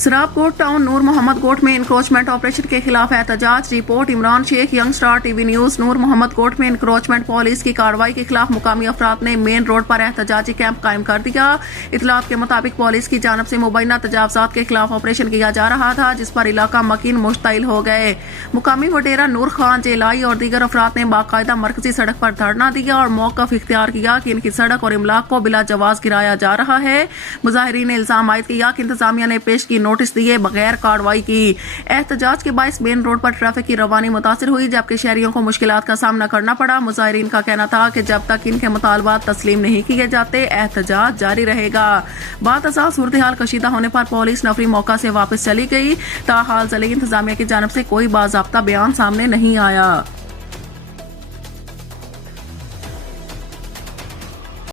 سراب کوٹ ٹاؤن نور محمد کوٹ میں encroachment operation کے خلاف احتجاج report Imran Sheikh young star TV وی نیوز نور محمد کوٹ میں انکروچمنٹ پالیسی کی کارروائی کے خلاف مقامی افراد نے مین روڈ پر احتجاجی کیمپ قائم کر دیا۔ اطلاعات کے مطابق پولیس کی جانب سے مبینہ تجاوزات کے خلاف آپریشن کیا جا رہا تھا، جس پر علاقہ مکین مشتعل ہو گئے۔ مقامی وڈیرا نور خان جیلائی اور دیگر افراد نے باقاعدہ مرکزی سڑک پر دھرنا دیا اور موقف اختیار کیا کہ ان کی سڑک اور املاک کو بلا جواز گرایا جا رہا ہے۔ مظاہرین نے الزام عائد کیا کہ انتظامیہ نے پیش کی نوٹس دیے بغیر کارروائی کی۔ احتجاج کے باعث مین روڈ پر ٹریفک کی روانی متاثر ہوئی، جبکہ شہریوں کو مشکلات کا سامنا کرنا پڑا۔ مظاہرین کا کہنا تھا کہ جب تک ان کے مطالبات تسلیم نہیں کیے جاتے احتجاج جاری رہے گا۔ بعد ازاں صورتحال کشیدہ ہونے پر پولیس نفری موقع سے واپس چلی گئی، تاحال ضلعی انتظامیہ کی جانب سے کوئی باضابطہ بیان سامنے نہیں آیا۔